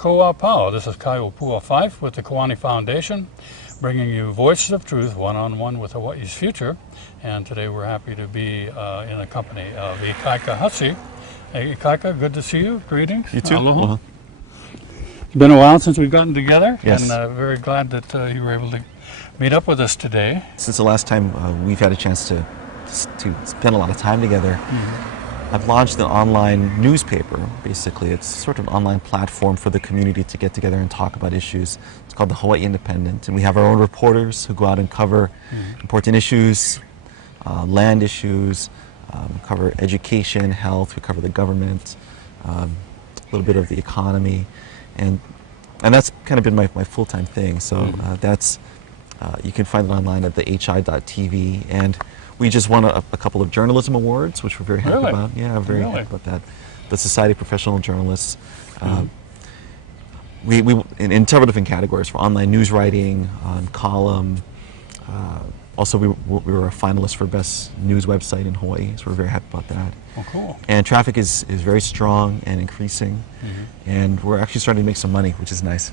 Aloha Pau. This is Kaiopua Fife with the Kiwani Foundation, bringing you Voices of Truth, one-on-one with Hawaii's future. And today we're happy to be in the company of Ikaika Hussey. Hey, Ikaika, good to see you. Greetings. You too. Aloha. It's been a while since we've gotten together, yes. And very glad that you were able to meet up with us today. Since the last time we've had a chance to spend a lot of time together, I've launched an online newspaper, basically. It's sort of an online platform for the community to get together and talk about issues. It's called the Hawaii Independent, and we have our own reporters who go out and cover important issues, land issues, cover education, health, we cover the government, a little bit of the economy, and that's kind of been my full-time thing. So that's, you can find it online at thehi.tv, and we just won a couple of journalism awards, which we're very happy about. Yeah, very happy about that. The Society of Professional Journalists. We in several different categories for online news writing, on column. Also, we were a finalist for Best News Website in Hawaii, so we're very happy about that. Oh, cool. And traffic is very strong and increasing, and we're actually starting to make some money, which is nice.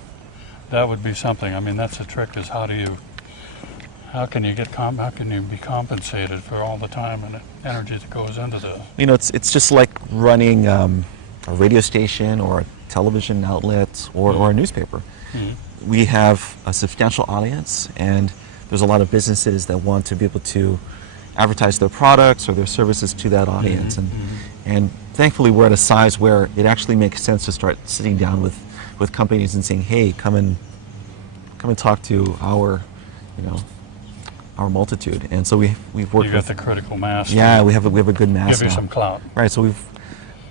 That would be something. I mean, that's the trick, is how can you be compensated for all the time and energy that goes into the... You know, it's just like running a radio station or a television outlet or a newspaper. We have a substantial audience, and there's a lot of businesses that want to be able to advertise their products or their services to that audience. And thankfully we're at a size where it actually makes sense to start sitting down with companies and saying, hey, come and talk to our our multitude. And so we've worked. You got the critical mass. Yeah, we have a good mass. Give you some clout. Right. So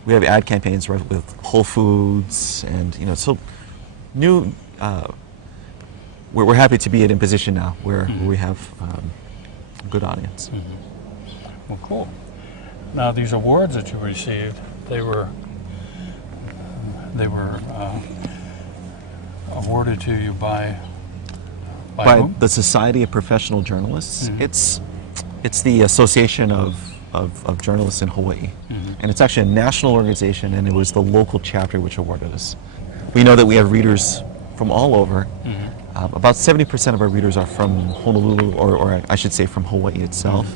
we have ad campaigns with Whole Foods, and so new. We're happy to be in a position now where we have a good audience. Well, cool. Now these awards that you received, they were awarded to you by the Society of Professional Journalists. It's the Association of Journalists in Hawaii, and it's actually a national organization, and it was the local chapter which awarded us. We know that we have readers from all over. About 70% of our readers are from Honolulu, or I should say from Hawaii itself.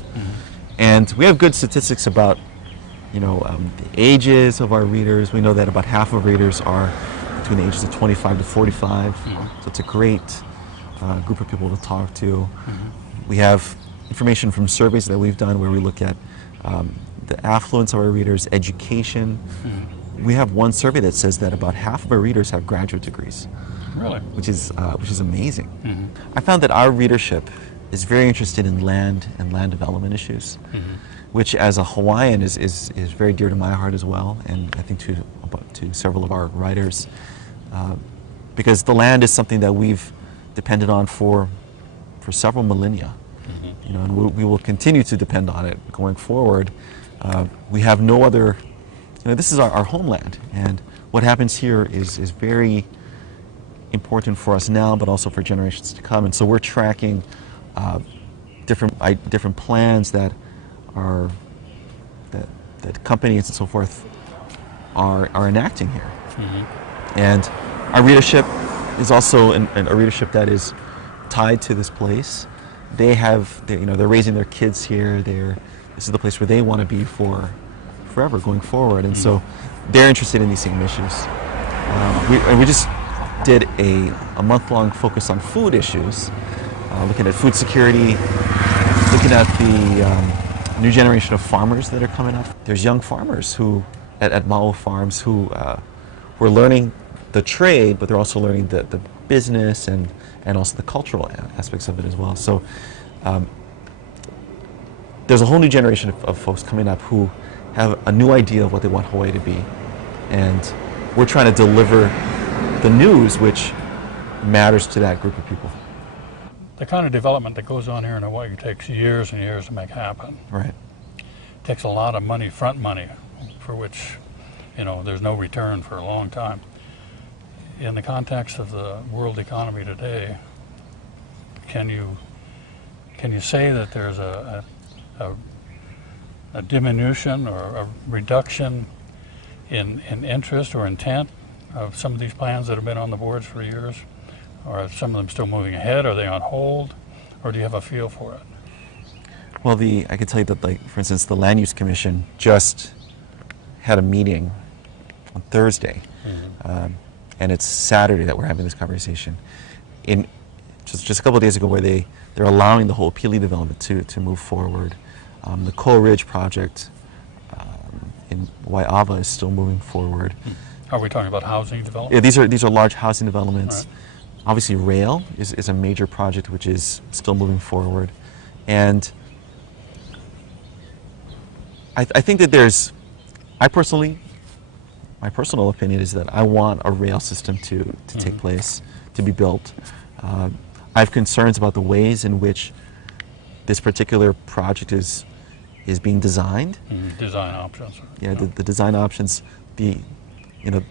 And we have good statistics about the ages of our readers. We know that about half of readers are between the ages of 25 to 45. So it's a great group of people to talk to. We have information from surveys that we've done where we look at the affluence of our readers, education. We have one survey that says that about half of our readers have graduate degrees. Really? Which is amazing. I found that our readership is very interested in land and land development issues, which as a Hawaiian is very dear to my heart as well, and I think to several of our writers, because the land is something that we've depended on for several millennia, and we will continue to depend on it going forward. We have no other, this is our homeland, and what happens here is very important for us now, but also for generations to come. And so we're tracking different plans that companies and so forth are enacting here. And our readership is also a readership that is tied to this place. They're raising their kids here. This is the place where they want to be for forever going forward. And so they're interested in these same issues. We just did a month-long focus on food issues, looking at food security, looking at the new generation of farmers that are coming up. There's young farmers at Ma'o Farms who are learning the trade, but they're also learning the business and also the cultural aspects of it as well. So there's a whole new generation of folks coming up who have a new idea of what they want Hawaii to be, and we're trying to deliver the news which matters to that group of people. The kind of development that goes on here in Hawaii takes years and years to make happen. Right. It takes a lot of money, front money, for which there's no return for a long time. In the context of the world economy today, can you say that there's a diminution or a reduction in interest or intent of some of these plans that have been on the boards for years? Or are some of them still moving ahead? Are they on hold? Or do you have a feel for it? Well, I can tell you that, like, for instance, the Land Use Commission just had a meeting on Thursday, and it's Saturday that we're having this conversation. In just a couple of days ago, where they're allowing the whole Pili development to move forward. The Coal Ridge project in Waiava is still moving forward. Are we talking about housing development? Yeah, these are large housing developments. Right. Obviously, rail is a major project which is still moving forward, and I think that my personal opinion is that I want a rail system to take place, to be built. I have concerns about the ways in which this particular project is being designed. Design options. Yeah, the design options, the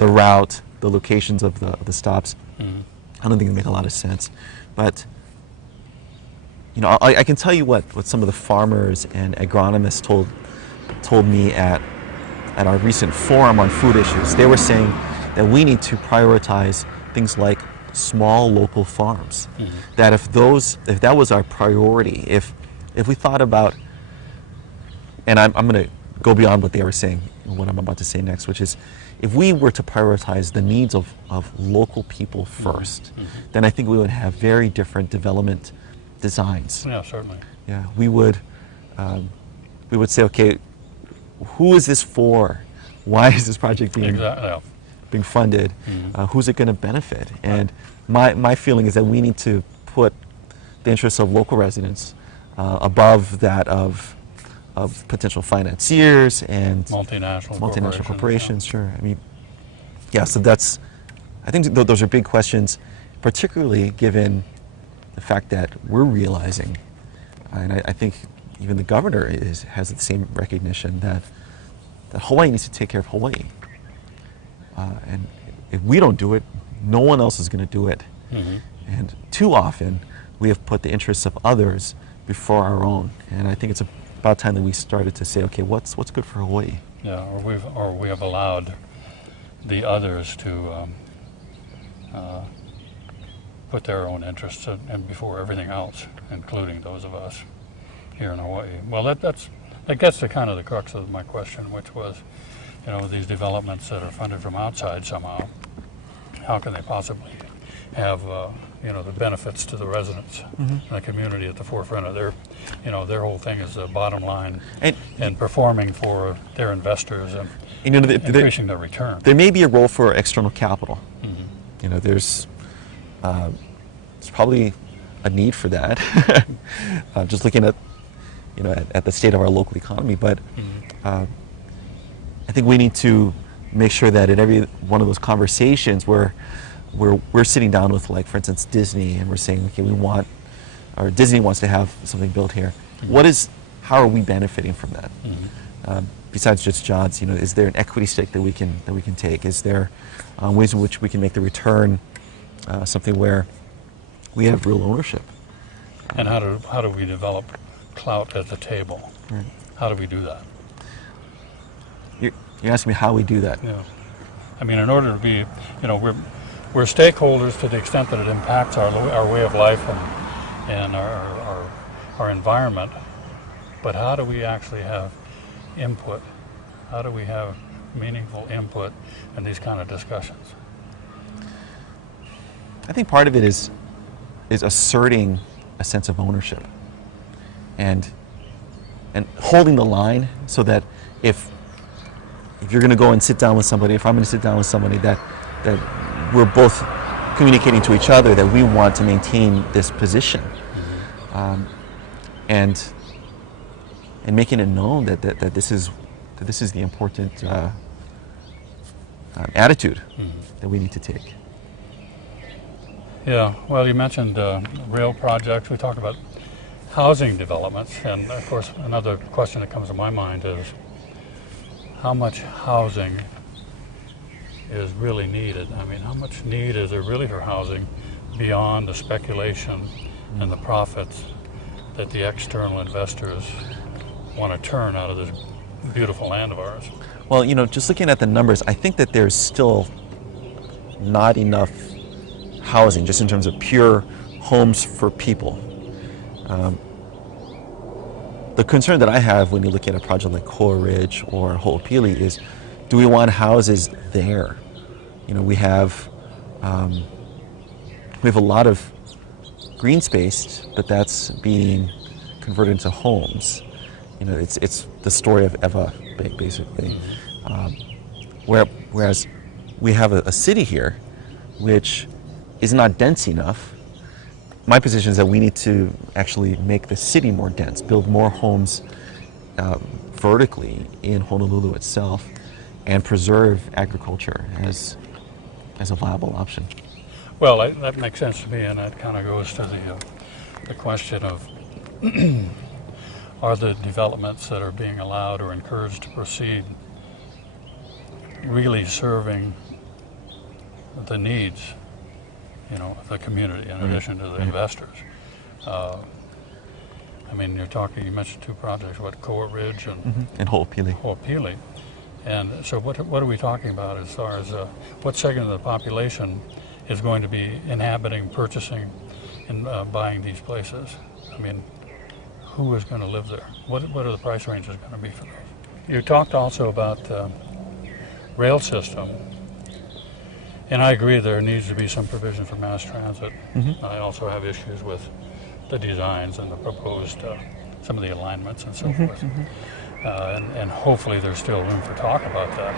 route, the locations of the stops. I don't think they make a lot of sense. But I can tell you what some of the farmers and agronomists told me at our recent forum on food issues. They were saying that we need to prioritize things like small local farms. That if that was our priority, if we thought about, and I'm going to go beyond what they were saying, what I'm about to say next, which is, if we were to prioritize the needs of local people first, then I think we would have very different development designs. Yeah, certainly. Yeah, we would say, okay, who is this for? Why is this project being funded? Who's it going to benefit? And my feeling is that we need to put the interests of local residents above that of potential financiers and multinational corporations. Sure. I mean, yeah. So I think those are big questions, particularly given the fact that we're realizing, and I think even the governor has the same recognition that Hawaii needs to take care of Hawaii. And if we don't do it, no one else is going to do it. And too often, we have put the interests of others before our own. And I think it's about time that we started to say, okay, what's good for Hawaii? Yeah, or we have allowed the others to put their own interests in before everything else, including those of us here in Hawaii. Well, that gets to kind of the crux of my question, which was, these developments that are funded from outside somehow, how can they possibly have the benefits to the residents and the community at the forefront of their whole thing is the bottom line and performing for their investors and increasing their return. There may be a role for external capital. There's probably a need for that. Just looking at at the state of our local economy, but I think we need to make sure that in every one of those conversations where we're sitting down with, like, for instance, Disney, and we're saying, okay, Disney wants to have something built here. How are we benefiting from that? Besides just jobs, is there an equity stake that we can take? Is there ways in which we can make the return something where we have real ownership? And how do we develop clout at the table? Right. How do we do that? You're asking me how we do that? Yeah. I mean, in order to be, we're stakeholders to the extent that it impacts our way of life and our environment. But how do we actually have input? How do we have meaningful input in these kind of discussions? I think part of it is asserting a sense of ownership and holding the line, so that if you're going to go and sit down with somebody, if I'm going to sit down with somebody, that we're both communicating to each other that we want to maintain this position, and making it known that this is the important attitude that we need to take. Yeah, well, you mentioned rail projects. We talked about housing developments, and of course another question that comes to my mind is how much housing is really needed? I mean, how much need is there really for housing beyond the speculation and the profits that the external investors want to turn out of this beautiful land of ours? Well, just looking at the numbers, I think that there's still not enough housing, just in terms of pure homes for people. The concern that I have when you look at a project like Koa Ridge or Ho'opili is, do we want houses there? You know, we have a lot of green space, but that's being converted into homes. You know, it's the story of Eva, basically. Whereas we have a city here, which is not dense enough. My position is that we need to actually make the city more dense, build more homes vertically in Honolulu itself, and preserve agriculture as a viable option. Well, that makes sense to me, and that kind of goes to the question of are the developments that are being allowed or encouraged to proceed really serving the needs, you know, of the community in addition to the investors? I mean, you mentioned two projects, Koa Ridge and Ho'opili. And so what are we talking about as far as what segment of the population is going to be inhabiting, purchasing, and buying these places? I mean, who is going to live there? What are the price ranges going to be for those? You talked also about rail system, and I agree there needs to be some provision for mass transit. I also have issues with the designs and the proposed, some of the alignments and so forth. And hopefully there's still room for talk about that.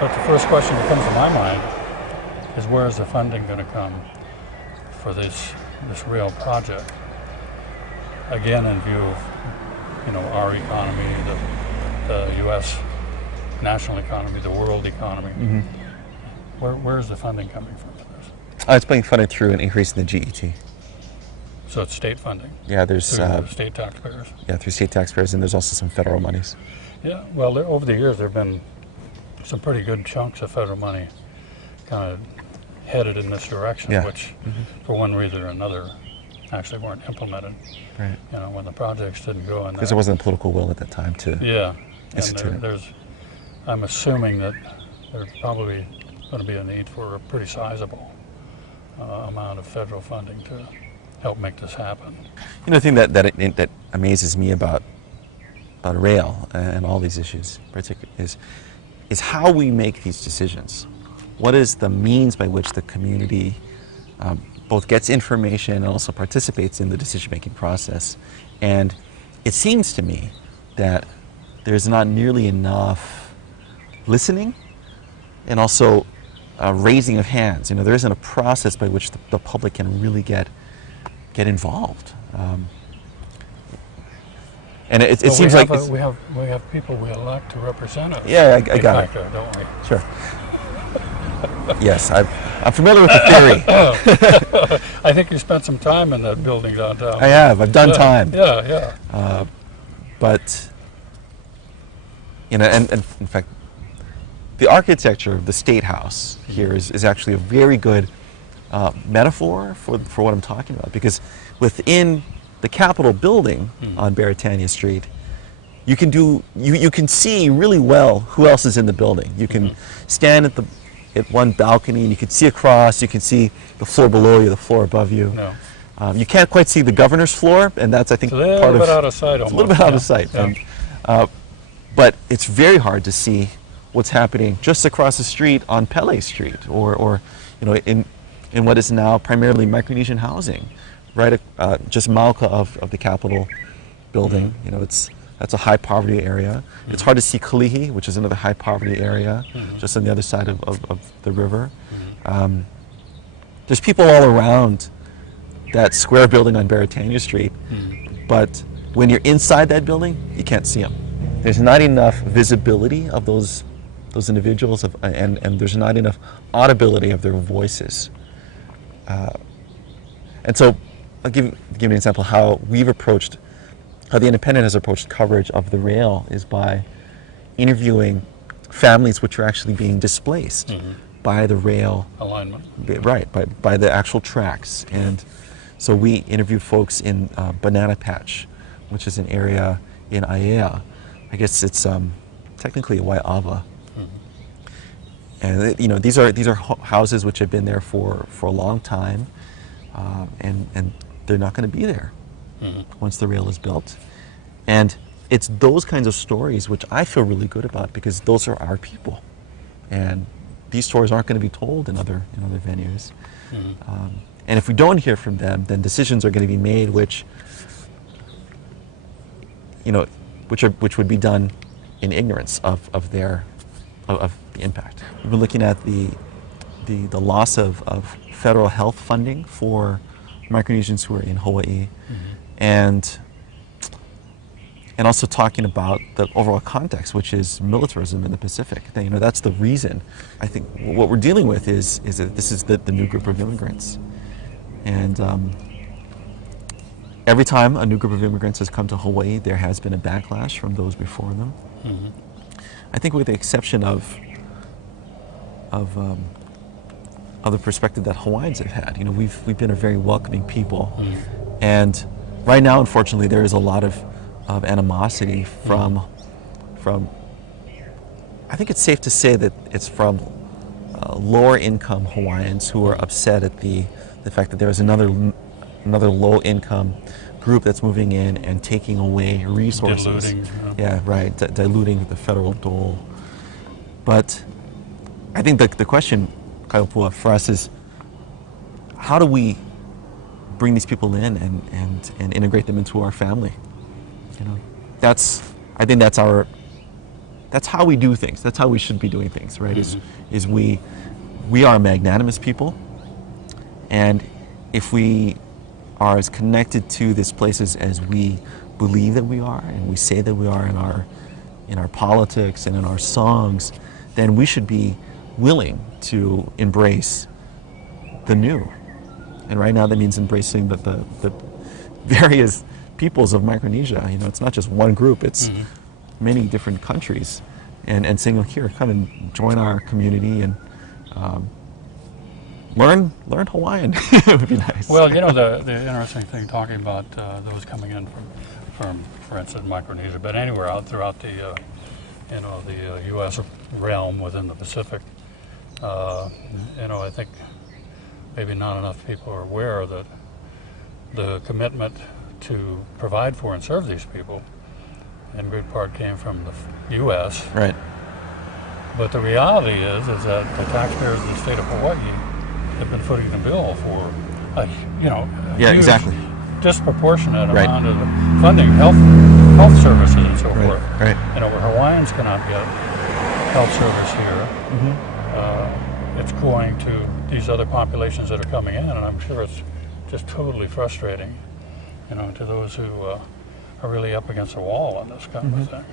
But the first question that comes to my mind is, where is the funding going to come for this rail project? Again, in view of, you know, our economy, the U.S. national economy, the world economy. Where is the funding coming from for this? It's being funded through an increase in the GET. So it's state funding? Yeah, there's state taxpayers? Yeah, through state taxpayers, and there's also some federal monies. Yeah, well, over the years there have been some pretty good chunks of federal money kind of headed in this direction, which for one reason or another actually weren't implemented. Right. You know, when the projects didn't go in. Because there wasn't a political will at that time to institute it. I'm assuming that there's probably going to be a need for a pretty sizable amount of federal funding to help make this happen. You know, the thing that amazes me about rail and all these issues, particularly, is how we make these decisions. What is the means by which the community both gets information and also participates in the decision-making process? And it seems to me that there's not nearly enough listening and also raising of hands. You know, there isn't a process by which the public can really get involved. And it seems like we have people we elect to represent us. Yeah, I got it. Don't we? Sure. Yes, I'm familiar with the theory. I think you spent some time in that building downtown. I have. I've done time. Yeah. But you know, and in fact, the architecture of the State House here is actually a very good metaphor for what I'm talking about, because within the Capitol building on Beretania Street, you can see really well who else is in the building. You can stand at one balcony and you can see across. You can see the floor below you, the floor above you. No. You can't quite see the governor's floor, and that's, I think, part of it. A little bit out of sight. It's a little bit out of sight. Yeah. And, but it's very hard to see what's happening just across the street on Pele Street, or you know, in what is now primarily Micronesian housing, right, just Mauka of the Capitol building. You know, that's a high poverty area. It's hard to see Kalihi, which is another high poverty area, just on the other side of the river. There's people all around that square building on Beretania Street, but when you're inside that building, you can't see them. There's not enough visibility of those individuals, and there's not enough audibility of their voices. And so I'll give you an example how the Independent has approached coverage of the rail is by interviewing families which are actually being displaced by the rail alignment. Right, by the actual tracks. And so we interviewed folks in Banana Patch, which is an area in Aiea. I guess it's technically Waiava. And you know, these are houses which have been there for a long time, and they're not going to be there once the rail is built. And it's those kinds of stories which I feel really good about, because those are our people, and these stories aren't going to be told in other venues. And if we don't hear from them, then decisions are going to be made which would be done in ignorance of the impact. We've been looking at the loss of federal health funding for Micronesians who are in Hawaii, and also talking about the overall context, which is militarism in the Pacific. You know, that's the reason. I think what we're dealing with is that this is the new group of immigrants, and every time a new group of immigrants has come to Hawaii, there has been a backlash from those before them. I think with the exception of the perspective that Hawaiians have had. You know, we've been a very welcoming people, and right now, unfortunately, there is a lot of animosity from. I think it's safe to say that it's from lower income Hawaiians who are upset at the fact that there is another low income group that's moving in and taking away resources. Diluting. Yeah, right. Diluting the federal dole. But I think the question, Kaiopua, for us is, how do we bring these people in and integrate them into our family? You know, I think that's how we do things. That's how we should be doing things, right? Is we are a magnanimous people, and if we are as connected to these places as we believe that we are, and we say that we are in our politics and in our songs, then we should be willing to embrace the new. And right now that means embracing the various peoples of Micronesia. You know, it's not just one group, it's many different countries. And saying, here, come and join our community and learn Hawaiian. It would be nice. Well, you know, the interesting thing, talking about those coming in from, for instance, Micronesia, but anywhere out throughout the U.S. realm within the Pacific, I think maybe not enough people are aware that the commitment to provide for and serve these people in good part came from the U.S. Right. But the reality is that the taxpayers of the state of Hawaii have been footing the bill for a huge, exactly, disproportionate right. amount of funding health services and so forth. Right. You know, where Hawaiians cannot get health service here, it's going to these other populations that are coming in, and I'm sure it's just totally frustrating, you know, to those who are really up against the wall on this kind of thing.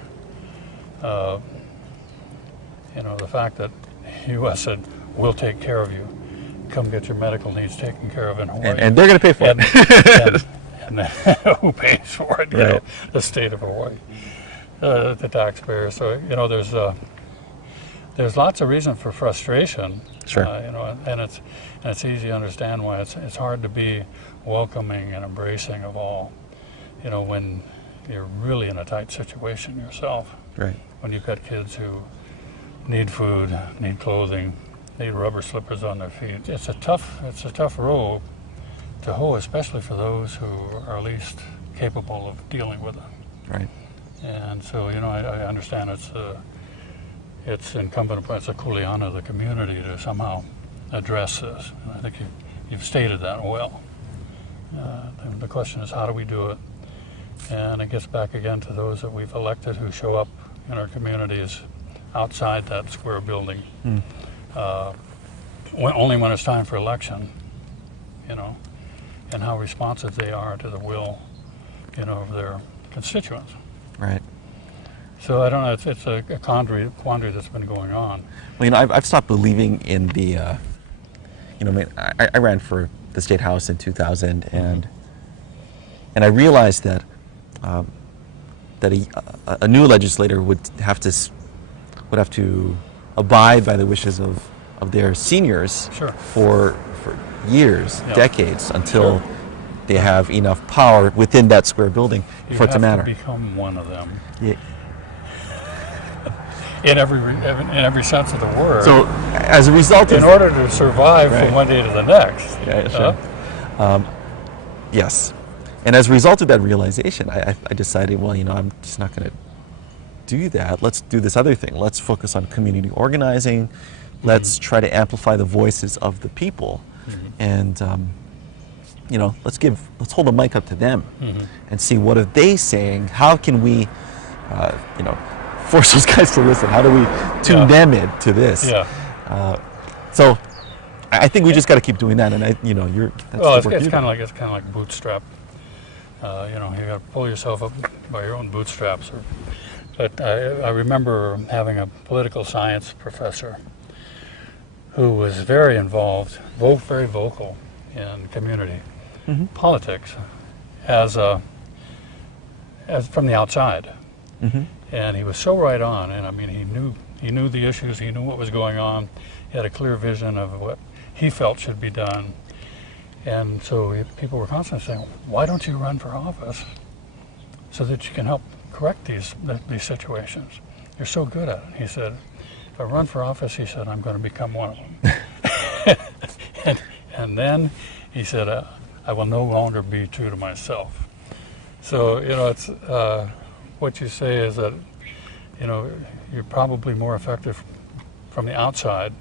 The fact that the U.S. said, we'll take care of you, come get your medical needs taken care of in Hawaii. And they're going to pay for it. And who pays for it? You know, the state of Hawaii, the taxpayers. So, you know, there's lots of reason for frustration. Sure. And it's easy to understand why it's hard to be welcoming and embracing of all, you know, when you're really in a tight situation yourself. Right. When you've got kids who need food, need clothing, need rubber slippers on their feet. It's a tough role to hoe, especially for those who are least capable of dealing with it. Right. And so, you know, I understand it's incumbent upon, it's a kuleana of the community to somehow address this. And I think you've stated that well. The question is, how do we do it? And it gets back again to those that we've elected who show up in our communities outside that square building. Only when it's time for election, you know, and how responsive they are to the will, you know, of their constituents. Right. So I don't know. It's a quandary that's been going on. Well, you know, I've stopped believing in the. I ran for the state house in 2000, and I realized that a new legislator would have to abide by the wishes of their seniors for years, decades, until they have enough power within that square building for it to matter. You have to become one of them. Yeah. In every sense of the word. So as a result in order to survive from one day to the next. Yeah, sure. Yes. And as a result of that realization, I decided, well, I'm just not going to do that. Let's do this other thing. Let's focus on community organizing. Let's try to amplify the voices of the people. And, let's hold a mic up to them and see what are they saying. How can we, force those guys to listen? How do we tune them into this? Yeah. So I think we just got to keep doing that. And that's it's kind of like bootstrap. You got to pull yourself up by your own bootstraps. But I remember having a political science professor who was very involved, very vocal in community politics as from the outside. And he was so right on, and I mean, he knew the issues, he knew what was going on, he had a clear vision of what he felt should be done. And so people were constantly saying, why don't you run for office so that you can help correct these situations? You're so good at it. He said, if I run for office, he said, I'm going to become one of them. and then he said, I will no longer be true to myself. So, it's what you say is that, you're probably more effective from the outside.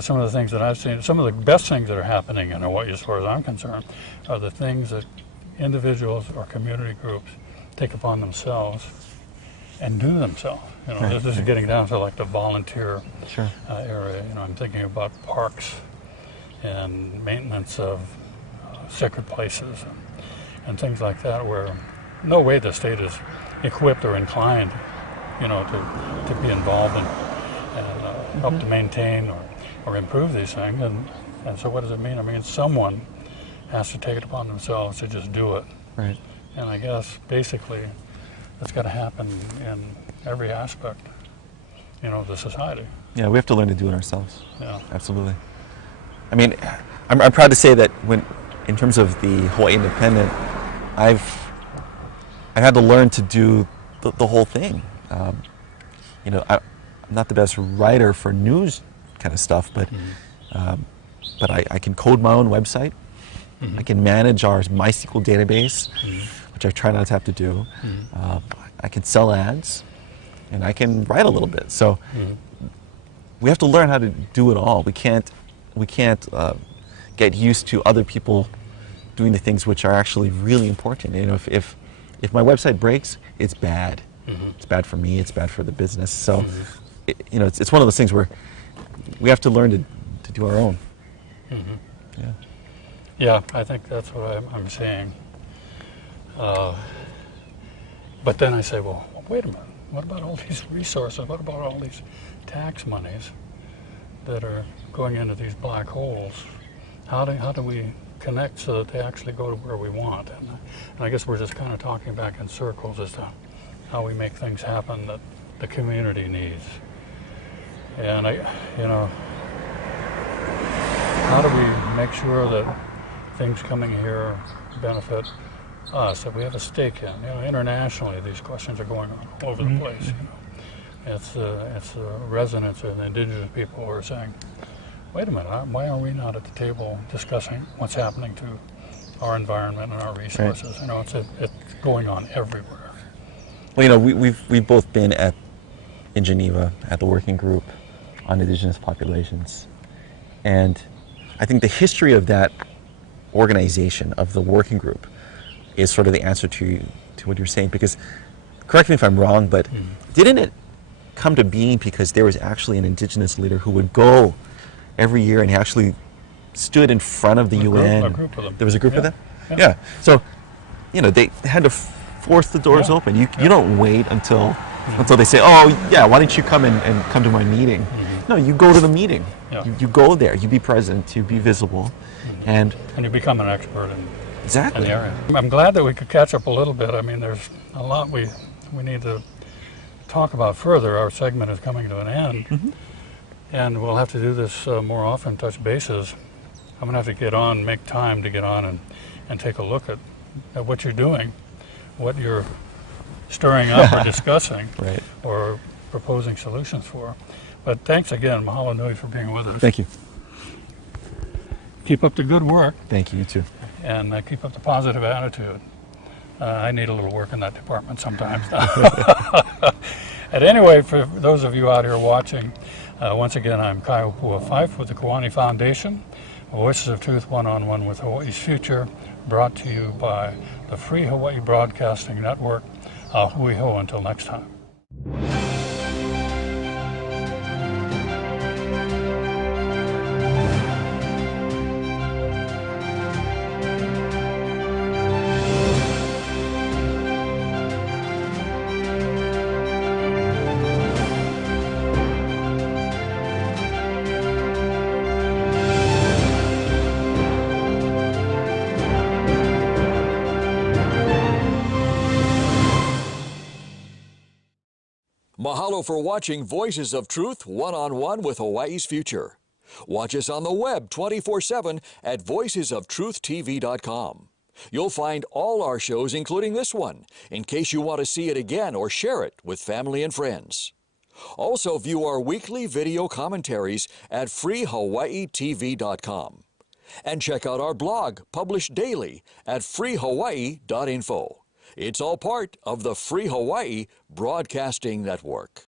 Some of the things that I've seen, some of the best things that are happening in Hawaii, as far as I'm concerned, are the things that individuals or community groups take upon themselves and do themselves. This is getting down to like the volunteer area. I'm thinking about parks and maintenance of sacred places and things like that, where no way the state is equipped or inclined, to be involved and help to maintain or improve these things. And so what does it mean? I mean, someone has to take it upon themselves to just do it. Right. And I guess basically that's got to happen in every aspect, of the society. Yeah, we have to learn to do it ourselves. Yeah. Absolutely. I mean, I'm proud to say that in terms of the Hawaii Independent, I've had to learn to do the whole thing. I'm not the best writer for news kind of stuff, but I can code my own website. I can manage our MySQL database, which I try not to have to do. I can sell ads, and I can write a little bit. So we have to learn how to do it all. We can't get used to other people doing the things which are actually really important. If my website breaks, it's bad. It's bad for me. It's bad for the business. So it's one of those things where we have to learn to do our own. Yeah. Yeah, I think that's what I'm saying. But then I say, well, wait a minute. What about all these resources? What about all these tax monies that are going into these black holes? How do we connect so that they actually go to where we want? And I guess we're just kind of talking back in circles as to how we make things happen that the community needs. And how do we make sure that things coming here benefit us, that we have a stake in? Internationally, these questions are going on all over the place. It's the residents and the indigenous people who are saying, wait a minute, why are we not at the table discussing what's happening to our environment and our resources? Right. It's going on everywhere. Well, we've both been in Geneva at the working group on indigenous populations, and I think the history of that organization, of the working group, is sort of the answer to what you're saying. Because, correct me if I'm wrong, but didn't it come to being because there was actually an indigenous leader who would go every year and he actually stood in front of the UN? A group of them. There was a group of them? Yeah. So, they had to force the doors open. You don't wait until they say, oh, yeah, why don't you come and come to my meeting? No, you go to the meeting. Yeah. You go there. You be present. You be visible. And you become an expert in exactly the area. I'm glad that we could catch up a little bit. I mean, there's a lot we need to talk about further. Our segment is coming to an end. And we'll have to do this more often, touch bases. I'm going to have to make time to get on and take a look at what you're doing, what you're stirring up or discussing, right, or proposing solutions for. But thanks again, mahalo nui, for being with us. Thank you. Keep up the good work. Thank you, you too. And keep up the positive attitude. I need a little work in that department sometimes. And anyway, for those of you out here watching, once again, I'm Kaihupua Fife with the Kiwani Foundation, Voices of Truth One-on-One with Hawaii's Future, brought to you by the Free Hawaii Broadcasting Network. Hui ho until next time. Mahalo for watching Voices of Truth One-on-One with Hawaii's Future. Watch us on the web 24/7 at voicesoftruthtv.com. You'll find all our shows, including this one, in case you want to see it again or share it with family and friends. Also view our weekly video commentaries at freehawaiitv.com. And check out our blog, published daily, at freehawaii.info. It's all part of the Free Hawaii Broadcasting Network.